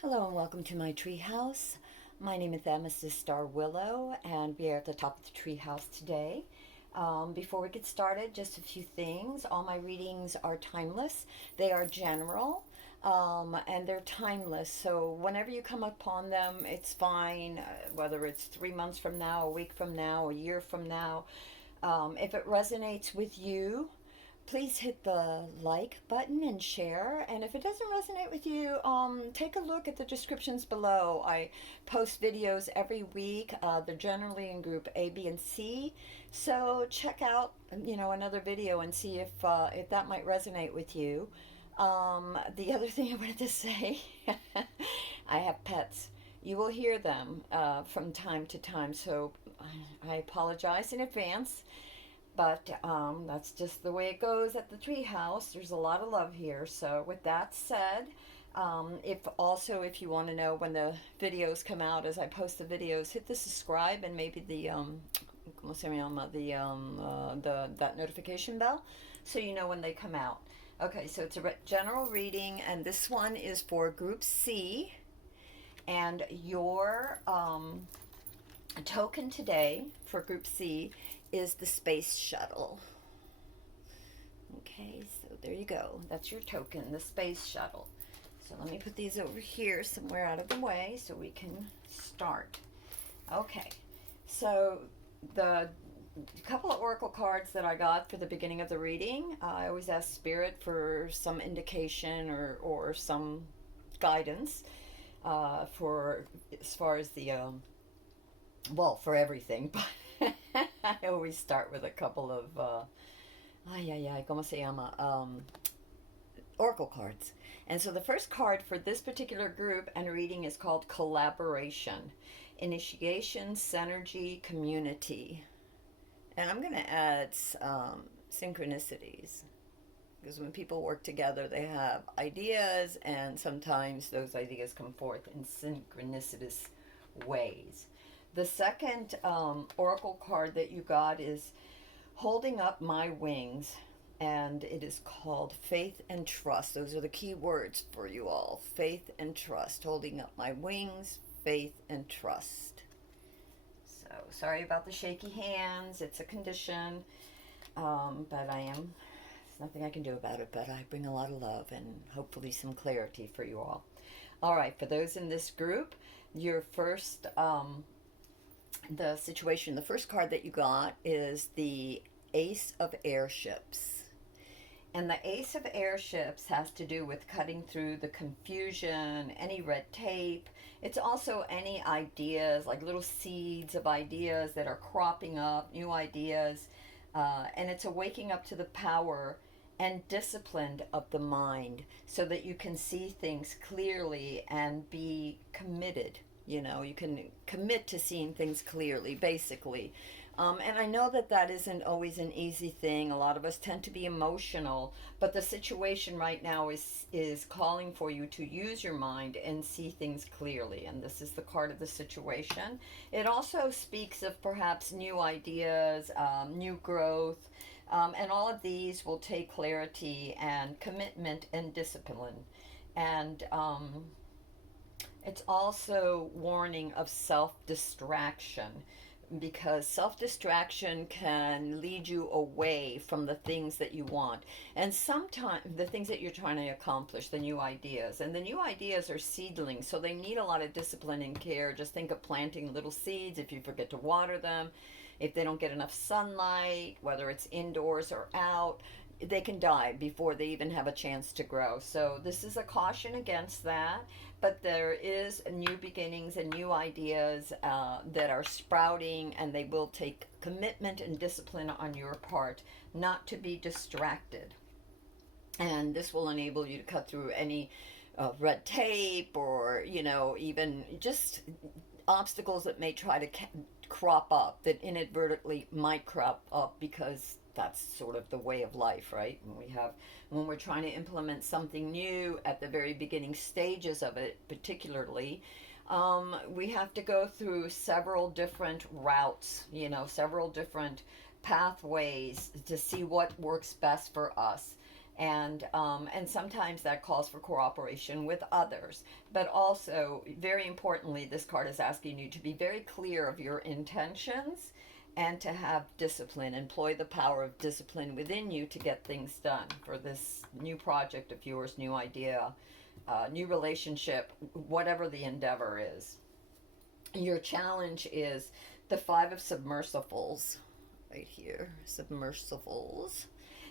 Hello and welcome to my treehouse. My name is Amethyst Star Willow, and we are at the top of the treehouse today. Before we get started, just a few things. All my readings are timeless. They are general, and they're timeless. So whenever you come upon them, it's fine. Whether it's 3 months from now, a week from now, a year from now. If it resonates with you, please hit the like button and share. And if it doesn't resonate with you, take a look at the descriptions below. I post videos every week. They're generally in group A, B, and C. So check out, another video and see if that might resonate with you. The other thing I wanted to say, I have pets. You will hear them from time to time, so I apologize in advance. But that's just the way it goes at the treehouse. There's a lot of love here. So with that said, if you want to know when the videos come out, as I post the videos, hit the subscribe and maybe ¿cómo se llama? That notification bell, so you know when they come out. Okay, so it's a general reading, and this one is for Group C, and your token today for Group C is the Space Shuttle. Okay, so there you go. That's your token, the Space Shuttle. So let me put these over here somewhere out of the way so we can start. Okay, so the couple of oracle cards that I got for the beginning of the reading, I always ask Spirit for some indication or some guidance for as far as the for everything, but I always start with a couple of ¿cómo se llama? Oracle cards. And so the first card for this particular group and reading is called Collaboration, Initiation, Synergy, Community. And I'm going to add synchronicities, because when people work together, they have ideas, and sometimes those ideas come forth in synchronicitous ways. The second oracle card that you got is Holding Up My Wings, and it is called Faith and Trust. Those are the key words for you all. Faith and trust. Holding up my wings, faith and trust. So sorry about the shaky hands. It's a condition, but there's nothing I can do about it, but I bring a lot of love and hopefully some clarity for you all. All right, for those in this group, your first the first card that you got is the Ace of Airships. And the Ace of Airships has to do with cutting through the confusion, any red tape. It's also any ideas, like little seeds of ideas that are cropping up, new ideas. And it's a waking up to the power and discipline of the mind so that you can see things clearly and be committed. You can commit to seeing things clearly, basically. And I know that isn't always an easy thing. A lot of us tend to be emotional, but the situation right now is calling for you to use your mind and see things clearly. And this is the card of the situation. It also speaks of perhaps new ideas, new growth, and all of these will take clarity and commitment and discipline. And it's also warning of self-distraction, because self-distraction can lead you away from the things that you want, and sometimes the things that you're trying to accomplish, the new ideas. And the new ideas are seedlings, so they need a lot of discipline and care. Just think of planting little seeds. If you forget to water them, if they don't get enough sunlight, whether it's indoors or out, they can die before they even have a chance to grow. So this is a caution against that, but there is new beginnings and new ideas that are sprouting, and they will take commitment and discipline on your part not to be distracted. And this will enable you to cut through any red tape or, even just obstacles that may try to crop up, that inadvertently might crop up, because that's sort of the way of life, right? When we're trying to implement something new at the very beginning stages of it, particularly, we have to go through several different routes, several different pathways to see what works best for us. And sometimes that calls for cooperation with others. But also, very importantly, this card is asking you to be very clear of your intentions and to have discipline. Employ the power of discipline within you to get things done for this new project of yours, new idea, new relationship, whatever the endeavor is. Your challenge is the Five of Submersibles, right here, submersibles.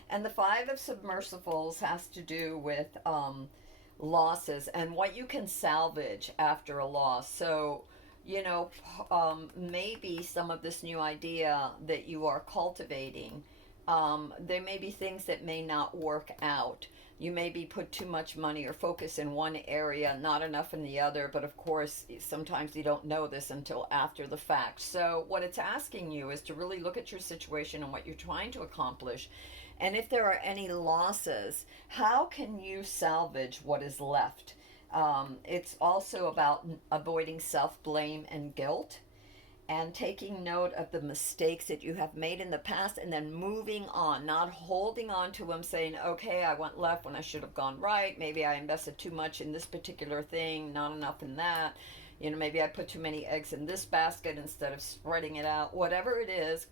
And the Five of Submersibles has to do with losses and what you can salvage after a loss. So, maybe some of this new idea that you are cultivating, there may be things that may not work out. You maybe put too much money or focus in one area, not enough in the other, but of course, sometimes you don't know this until after the fact. So, what it's asking you is to really look at your situation and what you're trying to accomplish. And if there are any losses, how can you salvage what is left? It's also about avoiding self blame and guilt, and taking note of the mistakes that you have made in the past and then moving on, not holding on to them, saying, okay, I went left when I should have gone right. Maybe I invested too much in this particular thing, not enough in that. Maybe I put too many eggs in this basket instead of spreading it out. Whatever it is,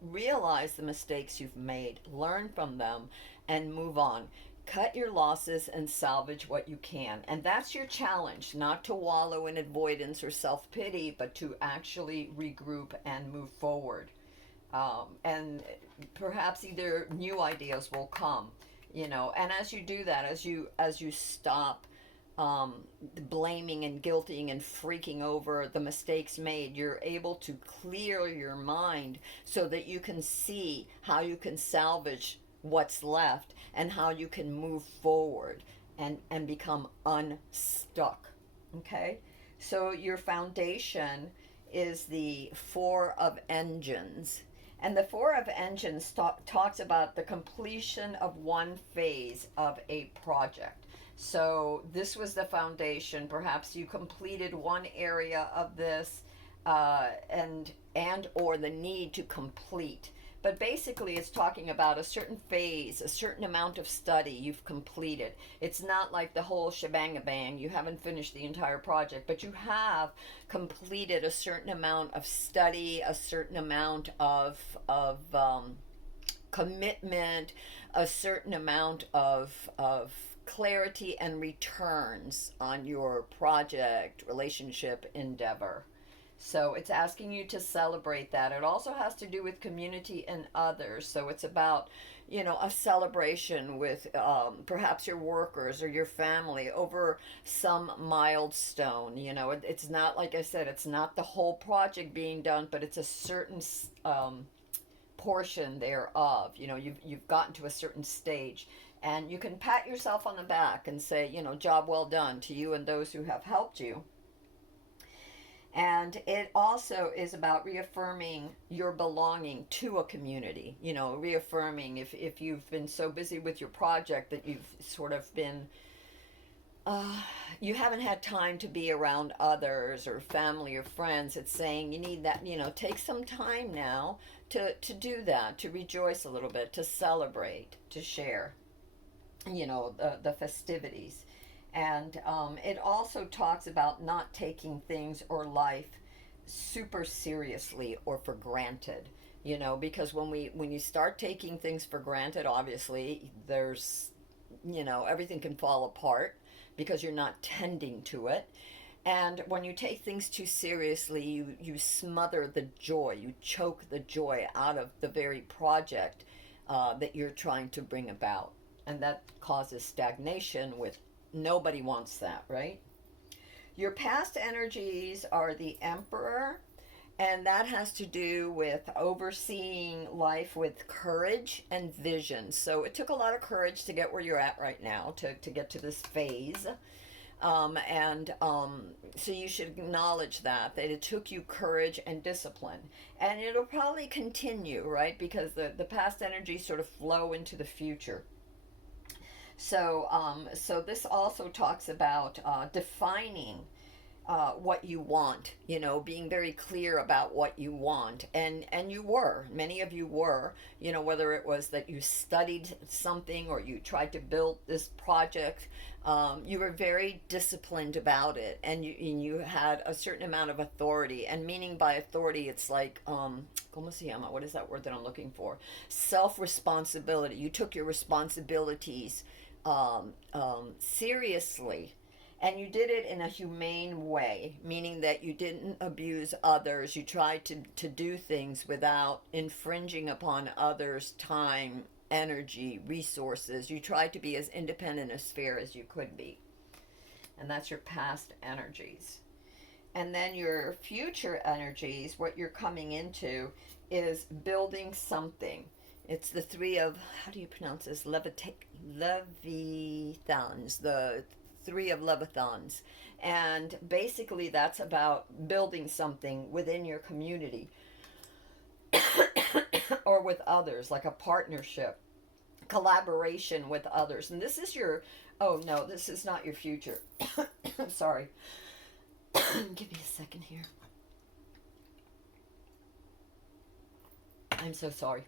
realize the mistakes you've made, learn from them, and move on. Cut your losses and salvage what you can. And that's your challenge, not to wallow in avoidance or self-pity, but to actually regroup and move forward. And perhaps either new ideas will come, and as you do that, as you stop blaming and guilting and freaking over the mistakes made, you're able to clear your mind so that you can see how you can salvage what's left and how you can move forward and become unstuck. Okay? So your foundation is the Four of Engines. And the Four of Engines talks about the completion of one phase of a project. So this was the foundation. Perhaps you completed one area of this, and or the need to complete. But basically, it's talking about a certain phase, a certain amount of study you've completed. It's not like the whole shebang-a-bang. You haven't finished the entire project, but you have completed a certain amount of study, a certain amount of commitment, a certain amount of clarity and returns on your project, relationship, endeavor. So it's asking you to celebrate that. It also has to do with community and others. So it's about, a celebration with perhaps your workers or your family over some milestone. It's not, like I said, it's not the whole project being done, but it's a certain portion thereof. You've gotten to a certain stage. And you can pat yourself on the back and say, job well done to you and those who have helped you. And it also is about reaffirming your belonging to a community, reaffirming if you've been so busy with your project that you've sort of been, you haven't had time to be around others or family or friends. It's saying you need that, take some time now to do that, to rejoice a little bit, to celebrate, to share, the festivities. And it also talks about not taking things or life super seriously or for granted, because when you start taking things for granted, obviously there's, everything can fall apart because you're not tending to it. And when you take things too seriously, you smother the joy, you choke the joy out of the very project that you're trying to bring about. And that causes stagnation, with nobody wants that, right? Your past energies are the Emperor, and that has to do with overseeing life with courage and vision. So it took a lot of courage to get where you're at right now, to get to this phase. So you should acknowledge that it took you courage and discipline. And it'll probably continue, right? Because the past energies sort of flow into the future. So this also talks about defining what you want, being very clear about what you want. And many of you were, whether it was that you studied something or you tried to build this project, you were very disciplined about it, and you had a certain amount of authority. And meaning by authority, it's like, ¿cómo se llama? What is that word that I'm looking for? Self responsibility. You took your responsibilities seriously, and you did it in a humane way, meaning that you didn't abuse others. You tried to do things without infringing upon others' time, energy, resources. You tried to be as independent as fair as you could be. And that's your past energies. And then your future energies, what you're coming into, is building something. It's the three of, how do you pronounce this? Levithans, the three of Levithans. And basically, that's about building something within your community or with others, like a partnership, collaboration with others. And this is your, oh no, this is not your future. I'm sorry. Give me a second here. I'm so sorry.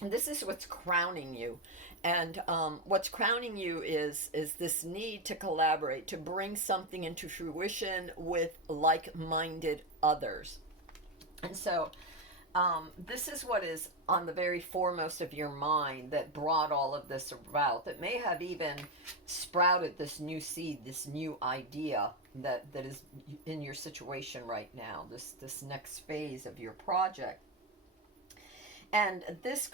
And this is what's crowning you. And what's crowning you is this need to collaborate, to bring something into fruition with like-minded others. And so this is what is on the very foremost of your mind that brought all of this about, that may have even sprouted this new seed, this new idea that is in your situation right now, this next phase of your project. And this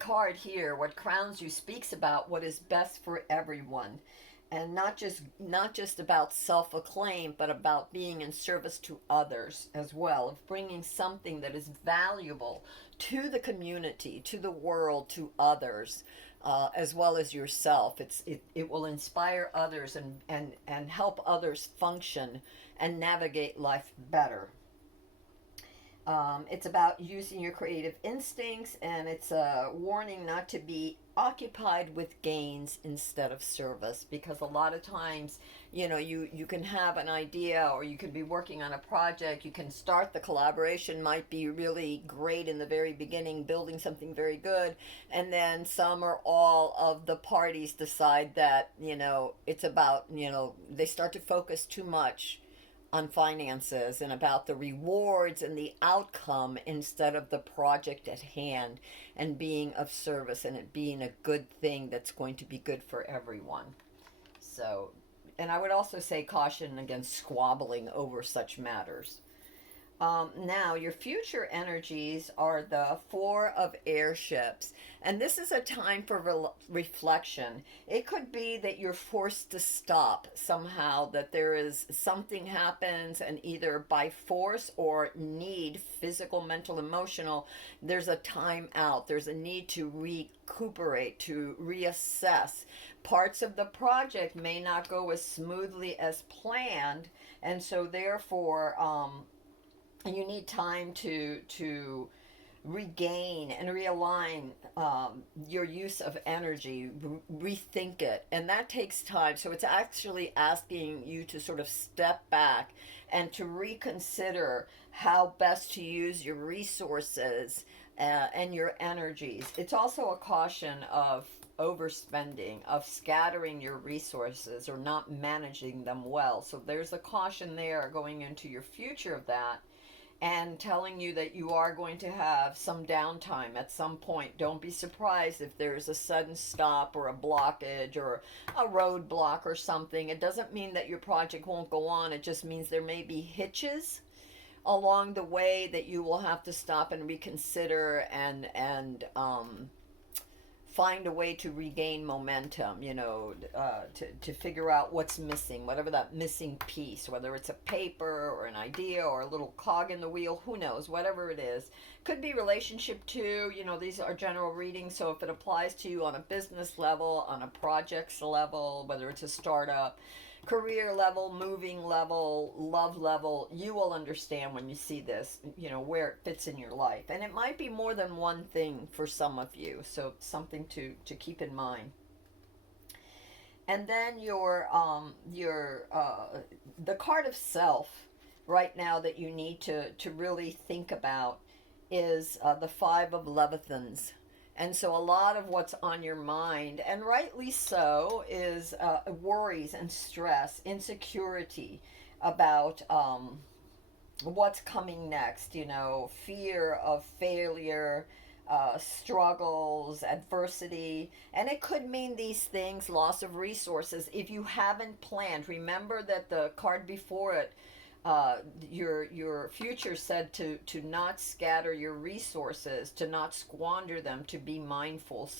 card here, what crowns you, speaks about what is best for everyone, and not just about self-acclaim, but about being in service to others as well, of bringing something that is valuable to the community, to the world, to others, as well as yourself. It will inspire others and help others function and navigate life better. It's about using your creative instincts, and it's a warning not to be occupied with gains instead of service, because a lot of times, you can have an idea, or you could be working on a project. You can start, the collaboration might be really great in the very beginning, building something very good, and then some or all of the parties decide that, it's about, they start to focus too much on finances and about the rewards and the outcome instead of the project at hand, and being of service, and it being a good thing that's going to be good for everyone. So, and I would also say caution against squabbling over such matters. Now, your future energies are the Four of Airships, and this is a time for reflection. It could be that you're forced to stop somehow, that there is something happens, and either by force or need, physical, mental, emotional, there's a time out. There's a need to recuperate, to reassess. Parts of the project may not go as smoothly as planned, and so therefore, you need time to regain and realign your use of energy, rethink it, and that takes time. So it's actually asking you to sort of step back and to reconsider how best to use your resources and your energies. It's also a caution of overspending, of scattering your resources or not managing them well. So there's a caution there going into your future of that, and telling you that you are going to have some downtime at some point. Don't be surprised if there's a sudden stop or a blockage or a roadblock or something. It doesn't mean that your project won't go on. It just means there may be hitches along the way that you will have to stop and reconsider, and find a way to regain momentum, to figure out what's missing, whatever that missing piece, whether it's a paper or an idea or a little cog in the wheel, who knows, whatever it is. Could be relationship too, these are general readings, so if it applies to you on a business level, on a projects level, whether it's a startup, career level, moving level, love level, you will understand when you see this, where it fits in your life. And it might be more than one thing for some of you, so something to keep in mind. And then your the card of self right now that you need to really think about is the five of leviathans. And so a lot of what's on your mind, and rightly so, is worries and stress, insecurity about what's coming next, fear of failure, struggles, adversity. And it could mean these things: loss of resources if you haven't planned. Remember that the card before it, your future said to not scatter your resources, to not squander them, to be mindful.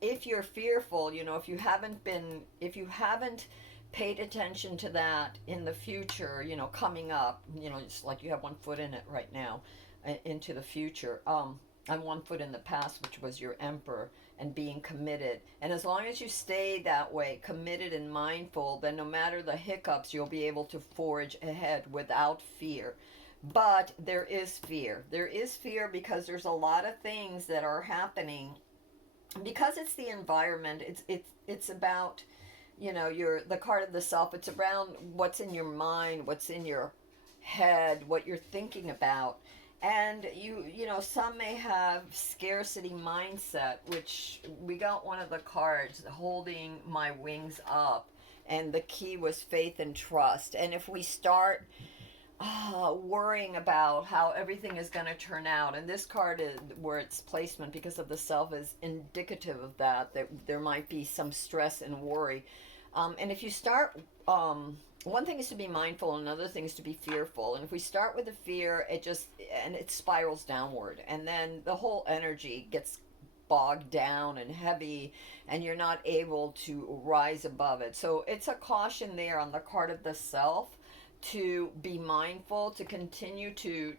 If you're fearful, if you haven't paid attention to that in the future, coming up, it's like you have one foot in it right now, into the future. And one foot in the past, which was your emperor, and being committed. And as long as you stay that way, committed and mindful, then no matter the hiccups, you'll be able to forge ahead without fear. But there is fear. There is fear because there's a lot of things that are happening. Because it's the environment, it's about, your the card of the self. It's around what's in your mind, what's in your head, what you're thinking about. And some may have scarcity mindset, which we got one of the cards holding my wings up, and the key was faith and trust. And if we start worrying about how everything is going to turn out, and this card is where its placement because of the self is indicative of that there might be some stress and worry. And if you start, one thing is to be mindful, and another thing is to be fearful. And if we start with the fear, it spirals downward, and then the whole energy gets bogged down and heavy, and you're not able to rise above it. So it's a caution there on the card of the self to be mindful, to continue to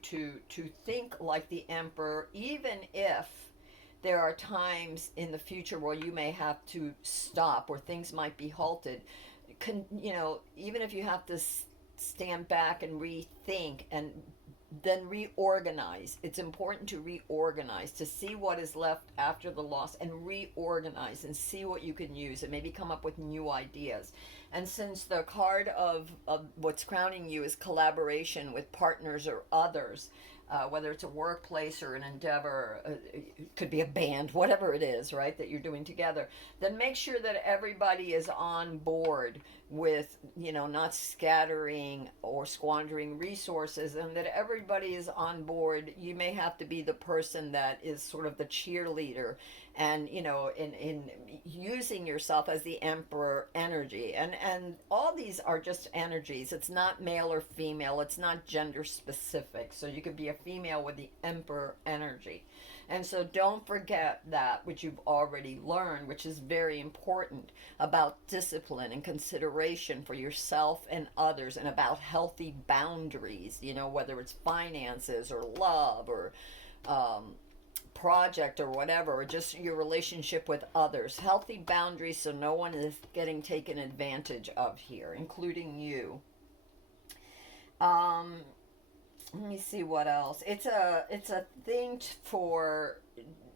think like the emperor, even if there are times in the future where you may have to stop, or things might be halted. Even if you have to stand back and rethink and then reorganize. It's important to reorganize, to see what is left after the loss, and reorganize and see what you can use, and maybe come up with new ideas. And since the card of what's crowning you is collaboration with partners or others, whether it's a workplace or an endeavor, it could be a band, whatever it is, right, that you're doing together, then make sure that everybody is on board with, not scattering or squandering resources, and that everybody is on board. You may have to be the person that is sort of the cheerleader, and in using yourself as the emperor energy, and all these are just energies. It's not male or female, it's not gender specific, so you could be a female with the emperor energy. And so don't forget that which you've already learned, which is very important, about discipline and consideration for yourself and others, and about healthy boundaries, whether it's finances or love or project or whatever, or just your relationship with others. Healthy boundaries so no one is getting taken advantage of here, including you. Let me see what else. It's a thing for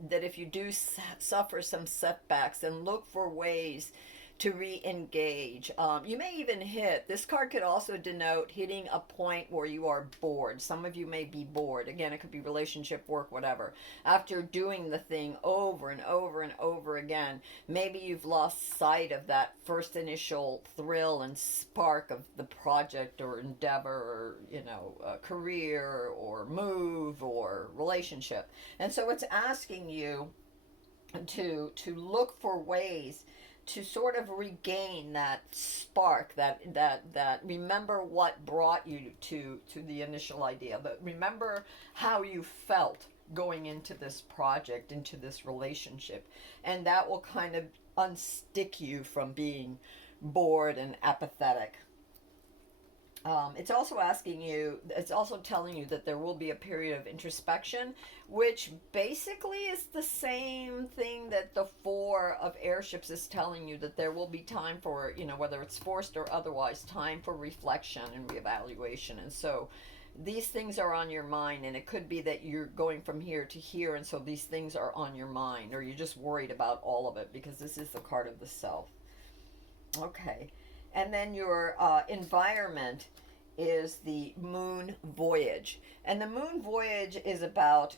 that if you do suffer some setbacks, then look for ways to re-engage. You may even this card could also denote hitting a point where you are bored. Some of you may be bored. Again, it could be relationship, work, whatever. After doing the thing over and over and over again, maybe you've lost sight of that first initial thrill and spark of the project or endeavor, or career or move or relationship. And so it's asking you to look for ways to sort of regain that spark, that remember what brought you to the initial idea, but remember how you felt going into this project, into this relationship, and that will kind of unstick you from being bored and apathetic. It's also telling you that there will be a period of introspection, which basically is the same thing that the Four of Airships is telling you, that there will be time for, whether it's forced or otherwise, time for reflection and reevaluation. And so, these things are on your mind, and it could be that you're going from here to here, and so these things are on your mind, or you're just worried about all of it because this is the card of the self. Okay. And then your environment is the moon voyage. And the moon voyage is about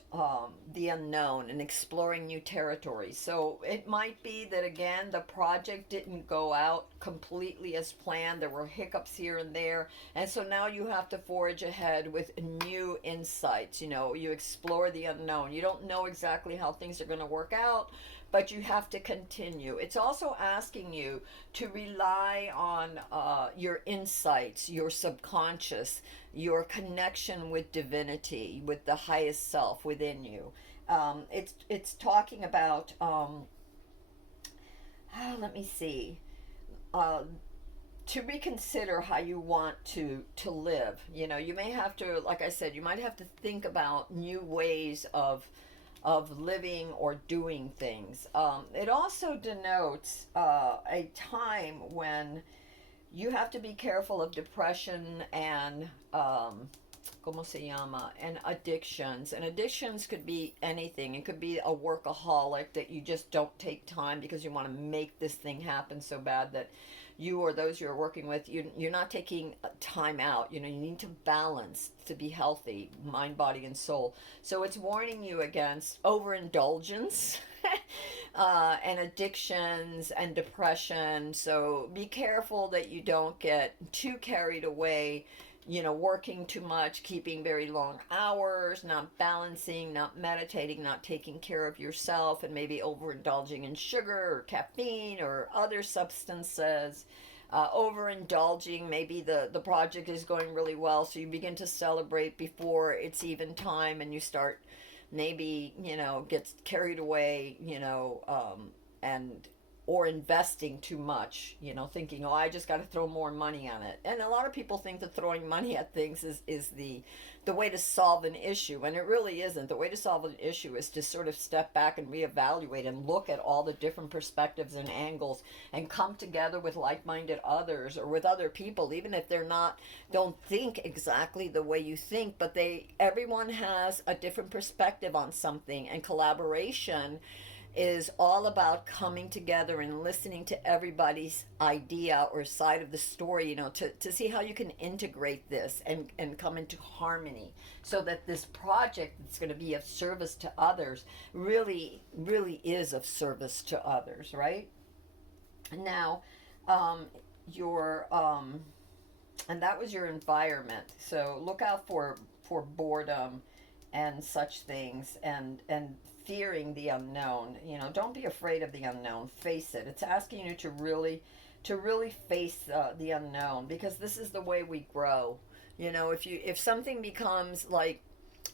the unknown and exploring new territories. So it might be that, again, the project didn't go out completely as planned. There were hiccups here and there. And so now you have to forge ahead with new insights. You know, you explore the unknown. You don't know exactly how things are going to work out, but you have to continue. It's also asking you to rely on your insights, your subconscious, your connection with divinity, with the highest self within you. It's talking about let me see, uh, to reconsider how you want to live. You know, you may have to, like I said, you might have to think about new ways of living or doing things. It also denotes a time when you have to be careful of depression and como se llama, and addictions. And addictions could be anything. It could be a workaholic that you just don't take time because you want to make this thing happen so bad that you or those you're working with, you're not taking time out. You know, you need to balance to be healthy, mind, body, and soul. So it's warning you against overindulgence and addictions and depression. So be careful that you don't get too carried away, you know, working too much, keeping very long hours, not balancing, not meditating, not taking care of yourself, and maybe overindulging in sugar or caffeine or other substances. Overindulging, maybe the project is going really well, so you begin to celebrate before it's even time, and you start maybe, you know, gets carried away, you know, and or investing too much, you know, thinking, oh, I just got to throw more money on it. And a lot of people think that throwing money at things is the way to solve an issue, and it really isn't. The way to solve an issue is to sort of step back and reevaluate and look at all the different perspectives and angles and come together with like-minded others or with other people, even if they're not, don't think exactly the way you think, but everyone has a different perspective on something, and collaboration is all about coming together and listening to everybody's idea or side of the story, you know, to see how you can integrate this and come into harmony so that this project that's going to be of service to others really is of service to others, right? Now, your and that was your environment. So look out for boredom and such things, and fearing the unknown. You know, don't be afraid of the unknown. Face it. It's asking you to really face the unknown, because this is the way we grow. You know, if something becomes like,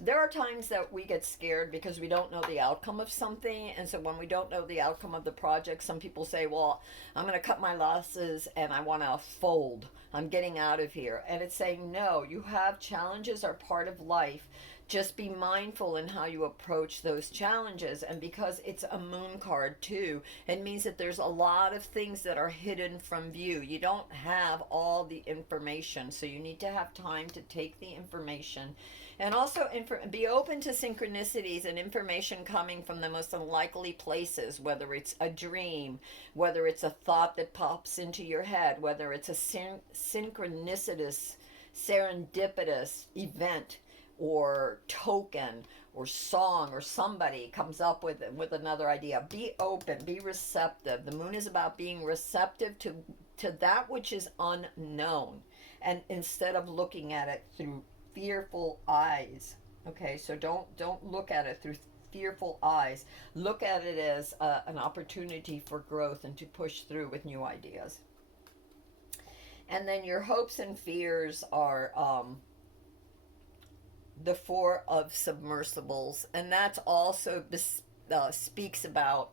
there are times that we get scared because we don't know the outcome of something. And so when we don't know the outcome of the project, some people say, well, I'm going to cut my losses and I want to fold. I'm getting out of here. And it's saying, no, you have challenges, are part of life. Just be mindful in how you approach those challenges. And because it's a moon card too, it means that there's a lot of things that are hidden from view. You don't have all the information, so you need to have time to take the information. And also be open to synchronicities and information coming from the most unlikely places, whether it's a dream, whether it's a thought that pops into your head, whether it's a synchronicitous, serendipitous event or token or song, or somebody comes up with another idea. Be open, be receptive. The moon is about being receptive to that which is unknown, and instead of looking at it through fearful eyes. Okay, so don't look at it through fearful eyes. Look at it as an opportunity for growth and to push through with new ideas. And then your hopes and fears are the Four of Submersibles, and that's also speaks about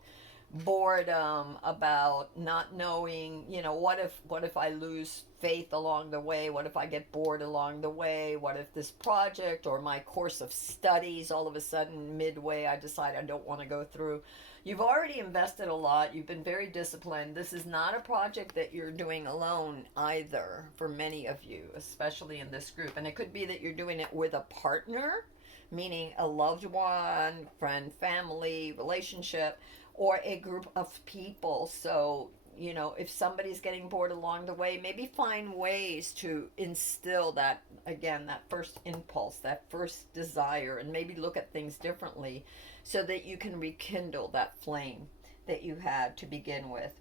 boredom, about not knowing, what if I lose faith along the way? What if I get bored along the way? What if this project or my course of studies all of a sudden midway I decide I don't want to go through? You've already invested a lot. You've been very disciplined. This is not a project that you're doing alone either, for many of you, especially in this group. And it could be that you're doing it with a partner, meaning a loved one, friend, family, relationship, or a group of people. So, if somebody's getting bored along the way, maybe find ways to instill that, again, that first impulse, that first desire, and maybe look at things differently so that you can rekindle that flame that you had to begin with,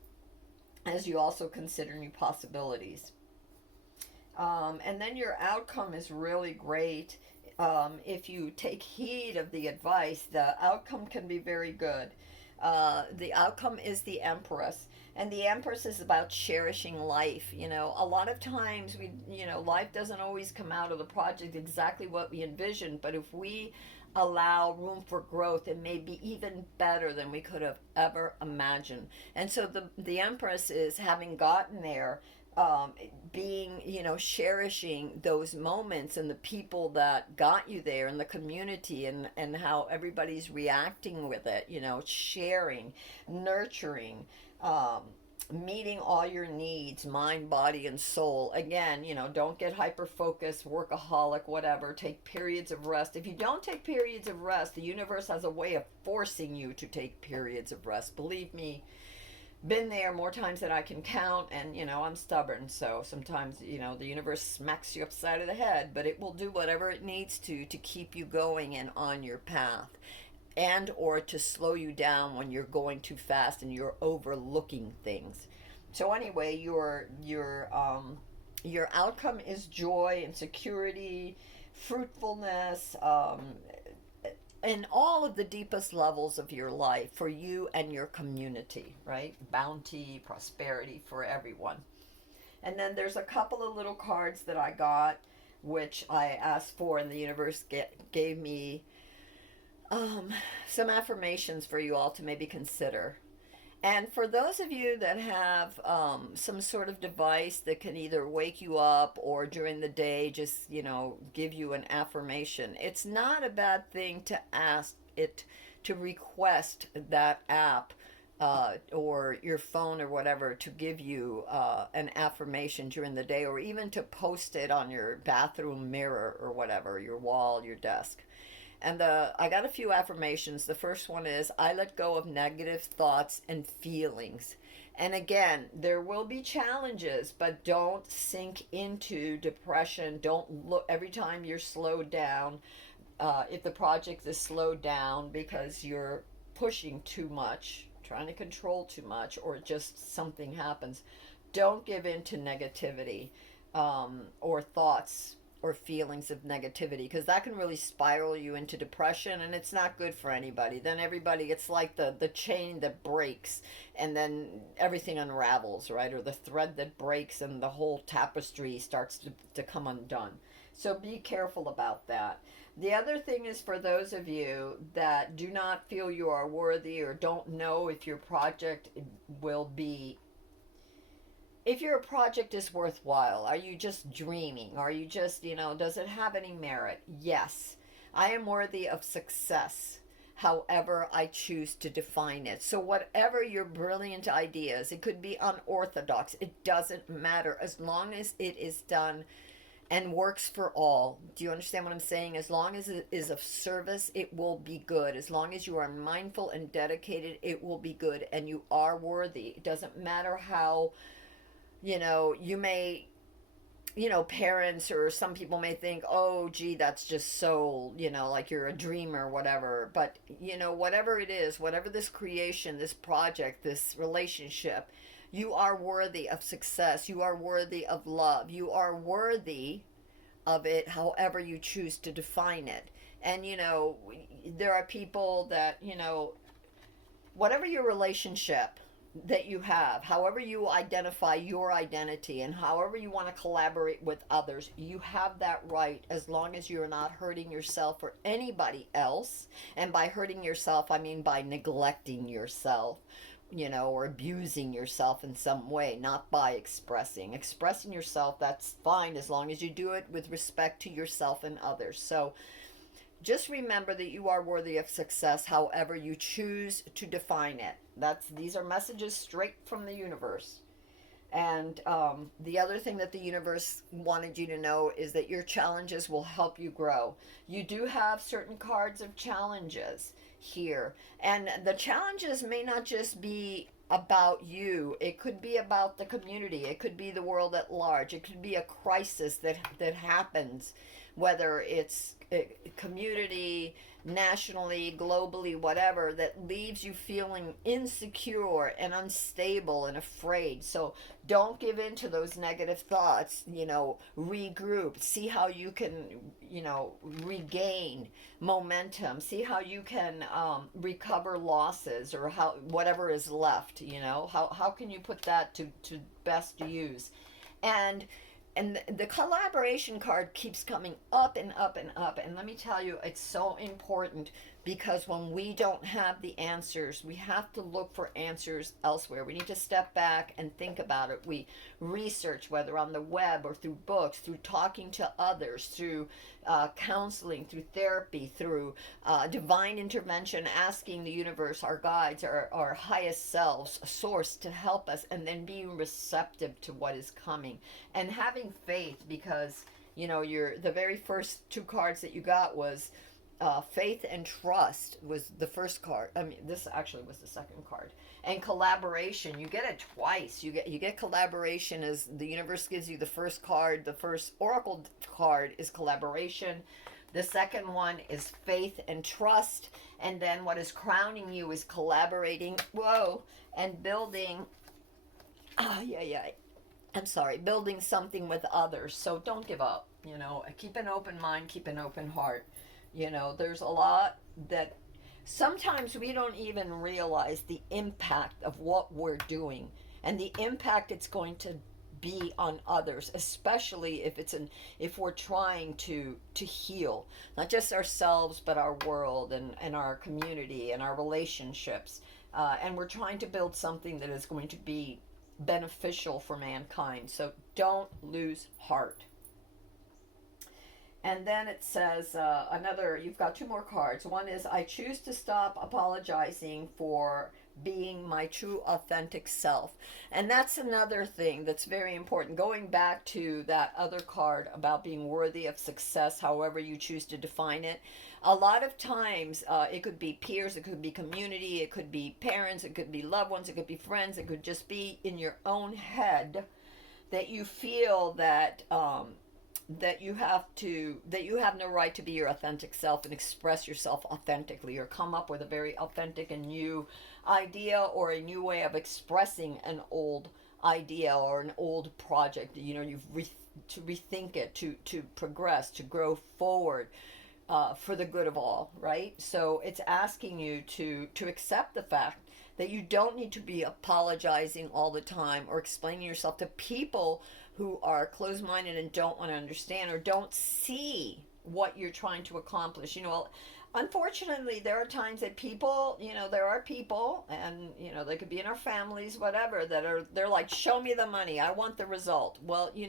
as you also consider new possibilities. And then your outcome is really great. If you take heed of the advice, the outcome can be very good. The outcome is the Empress. And the Empress is about cherishing life. A lot of times life doesn't always come out of the project exactly what we envisioned, but if we allow room for growth, it may be even better than we could have ever imagined. And so the Empress is, having gotten there, being, cherishing those moments and the people that got you there, and the community, and how everybody's reacting with it, sharing, nurturing, meeting all your needs, mind, body, and soul. Again, don't get hyper focused, workaholic, whatever. Take periods of rest. If you don't take periods of rest, the universe has a way of forcing you to take periods of rest. Believe me, been there more times than I can count, and I'm stubborn, so sometimes the universe smacks you upside of the head, but it will do whatever it needs to keep you going and on your path, and or to slow you down when you're going too fast and you're overlooking things. So anyway, your outcome is joy and security, fruitfulness, in all of the deepest levels of your life, for you and your community, right? Bounty, prosperity for everyone. And then there's a couple of little cards that I got, which I asked for, and the universe gave me some affirmations for you all to maybe consider. And for those of you that have some sort of device that can either wake you up or during the day just, give you an affirmation, it's not a bad thing to ask it, to request that app or your phone or whatever to give you an affirmation during the day, or even to post it on your bathroom mirror or whatever, your wall, your desk. And I got a few affirmations. The first one is, I let go of negative thoughts and feelings. And again, there will be challenges, but don't sink into depression. Don't look every time you're slowed down. If the project is slowed down because you're pushing too much, trying to control too much, or just something happens, don't give in to negativity or thoughts or feelings of negativity, because that can really spiral you into depression, and it's not good for anybody. Then everybody, it's like the chain that breaks, and then everything unravels, right? Or the thread that breaks and the whole tapestry starts to come undone. So be careful about that. The other thing is, for those of you that do not feel you are worthy, or don't know if your project will be, if your project is worthwhile, are you just dreaming? Are you just, does it have any merit? Yes, I am worthy of success, however I choose to define it. So whatever your brilliant ideas, it could be unorthodox, it doesn't matter, as long as it is done and works for all. Do you understand what I'm saying? As long as it is of service, it will be good. As long as you are mindful and dedicated, it will be good, and you are worthy. It doesn't matter how, you may, parents or some people may think, oh, gee, that's just so, like you're a dreamer, whatever. But, whatever it is, whatever this creation, this project, this relationship, you are worthy of success. You are worthy of love. You are worthy of it, however you choose to define it. And, there are people that, whatever your relationship that you have, however you identify your identity, and however you want to collaborate with others, you have that right, as long as you're not hurting yourself or anybody else. And by hurting yourself, I mean by neglecting yourself, or abusing yourself in some way, not by expressing yourself. That's fine as long as you do it with respect to yourself and others. So just remember that you are worthy of success however you choose to define it. These are messages straight from the universe. And the other thing that the universe wanted you to know is that your challenges will help you grow. You do have certain cards of challenges here. And the challenges may not just be about you, it could be about the community, it could be the world at large, it could be a crisis that happens, whether it's community, nationally, globally, whatever, that leaves you feeling insecure and unstable and afraid. So don't give in to those negative thoughts. Regroup, see how you can, regain momentum, see how you can recover losses, or how whatever is left. How can you put that to best use. And the collaboration card keeps coming up and up and up. And let me tell you, it's so important, because when we don't have the answers, we have to look for answers elsewhere. We need to step back and think about it. We research, whether on the web or through books, through talking to others, through counseling, through therapy, through divine intervention, asking the universe, our guides, our highest selves, a source to help us, and then being receptive to what is coming and having faith. Because the very first two cards that you got was faith and trust was the first card. I mean, this actually was the second card. And collaboration, you get it twice. You get collaboration as the universe gives you the first card. The first oracle card is collaboration. The second one is faith and trust. And then what is crowning you is collaborating, and building, building something with others. So don't give up. Keep an open mind, keep an open heart. There's a lot that sometimes we don't even realize the impact of what we're doing and the impact it's going to be on others, especially if we're trying to heal not just ourselves but our world and our community and our relationships, and we're trying to build something that is going to be beneficial for mankind. So don't lose heart. And then it says, you've got two more cards. One is, I choose to stop apologizing for being my true authentic self. And that's another thing that's very important. Going back to that other card about being worthy of success, however you choose to define it. A lot of times it could be peers, it could be community, it could be parents, it could be loved ones, it could be friends, it could just be in your own head that you feel that you have no right to be your authentic self and express yourself authentically, or come up with a very authentic and new idea or a new way of expressing an old idea or an old project. To rethink it, to progress, to grow forward, for the good of all, right? So it's asking you to accept the fact that you don't need to be apologizing all the time or explaining yourself to people who are closed-minded and don't want to understand or don't see what you're trying to accomplish. Unfortunately, there are times that people, there are people, and, they could be in our families, whatever, they're like, show me the money, I want the result. Well, you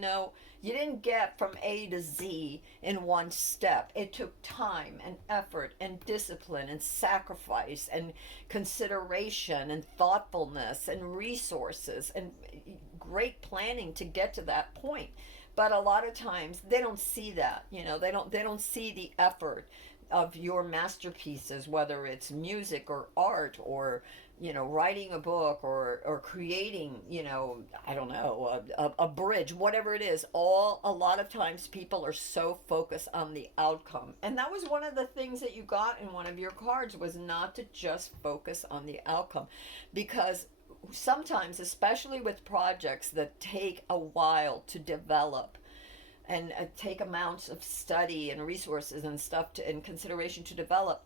didn't get from A to Z in one step. It took time and effort and discipline and sacrifice and consideration and thoughtfulness and resources and great planning to get to that point. But a lot of times they don't see that. They don't see the effort of your masterpieces, whether it's music or art or writing a book or creating I don't know, a bridge, whatever it is. A lot of times people are so focused on the outcome, and that was one of the things that you got in one of your cards, was not to just focus on the outcome, because sometimes, especially with projects that take a while to develop and take amounts of study and resources and stuff in consideration to develop,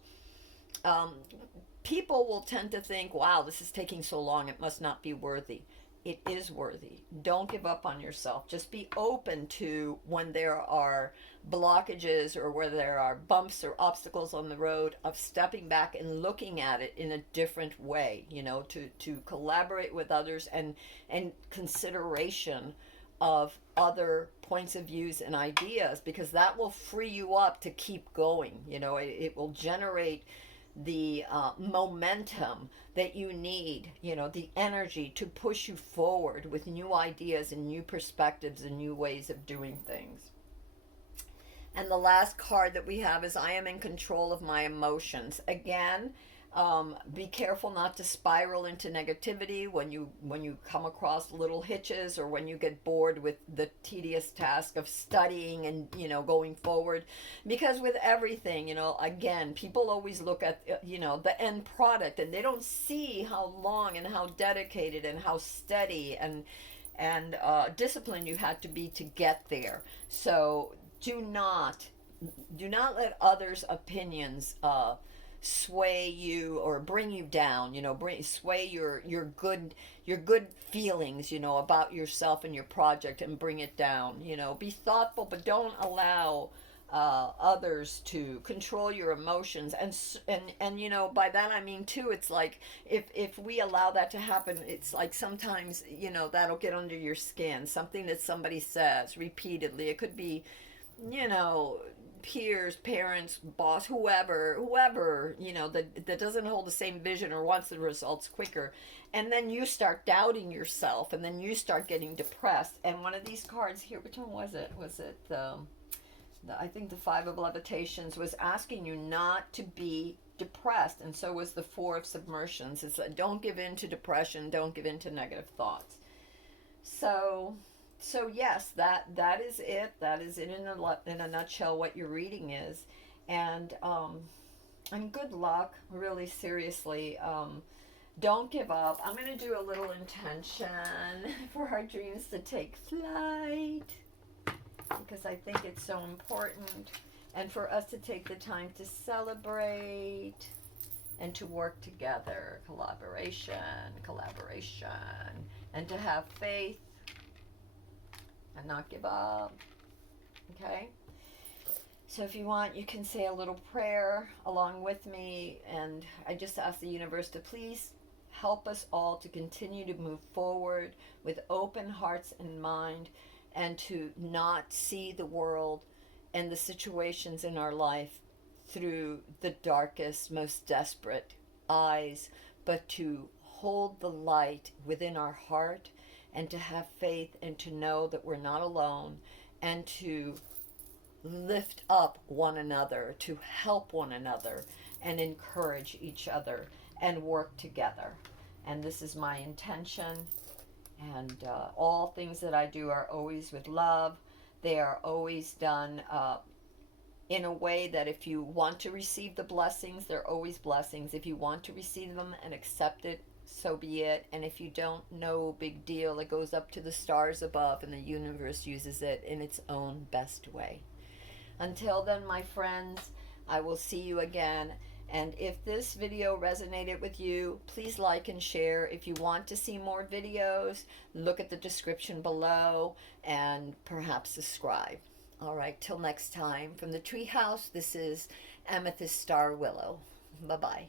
people will tend to think, wow, this is taking so long, it must not be worthy. it is worthy. Don't give up on yourself. Just be open to when there are blockages or where there are bumps or obstacles on the road, of stepping back and looking at it in a different way, to collaborate with others, and consideration of other points of views and ideas, because that will free you up to keep going. It will generate the momentum that you need, the energy to push you forward with new ideas and new perspectives and new ways of doing things. And the last card that we have is I am in control of my emotions. Again, be careful not to spiral into negativity when you come across little hitches, or when you get bored with the tedious task of studying and going forward. Because with everything, again, people always look at the end product, and they don't see how long and how dedicated and how steady and disciplined you had to be to get there. So do not let others' opinions sway you or bring you down. Sway your good feelings about yourself and your project, and bring it down. Be thoughtful, but don't allow others to control your emotions. And by that I mean too, it's like if we allow that to happen, it's like sometimes that'll get under your skin. Something that somebody says repeatedly, it could be peers, parents, boss, whoever, that doesn't hold the same vision or wants the results quicker. And then you start doubting yourself, and then you start getting depressed. And one of these cards here, which one was it? Was it I think the Five of Levitations was asking you not to be depressed, and so was the Four of Submersions. It's like, don't give in to depression, don't give in to negative thoughts. So yes, that is it. That is it in a nutshell what your reading is, and good luck. Really, seriously, don't give up. I'm going to do a little intention for our dreams to take flight, because I think it's so important, and for us to take the time to celebrate and to work together, collaboration, and to have faith and not give up. Okay? So if you want, you can say a little prayer along with me, and I just ask the universe to please help us all to continue to move forward with open hearts and mind, and to not see the world and the situations in our life through the darkest, most desperate eyes, but to hold the light within our heart, and to have faith, and to know that we're not alone, and to lift up one another, to help one another, and encourage each other, and work together. And this is my intention. And all things that I do are always with love. They are always done in a way that if you want to receive the blessings, they're always blessings. If you want to receive them and accept it, so be it. And if you don't, no big deal. It goes up to the stars above, and the universe uses it in its own best way. Until then, my friends, I will see you again. And if this video resonated with you, please like and share. If you want to see more videos, look at the description below and perhaps subscribe. All right, till next time. From the treehouse, this is Amethyst Star Willow. Bye-bye.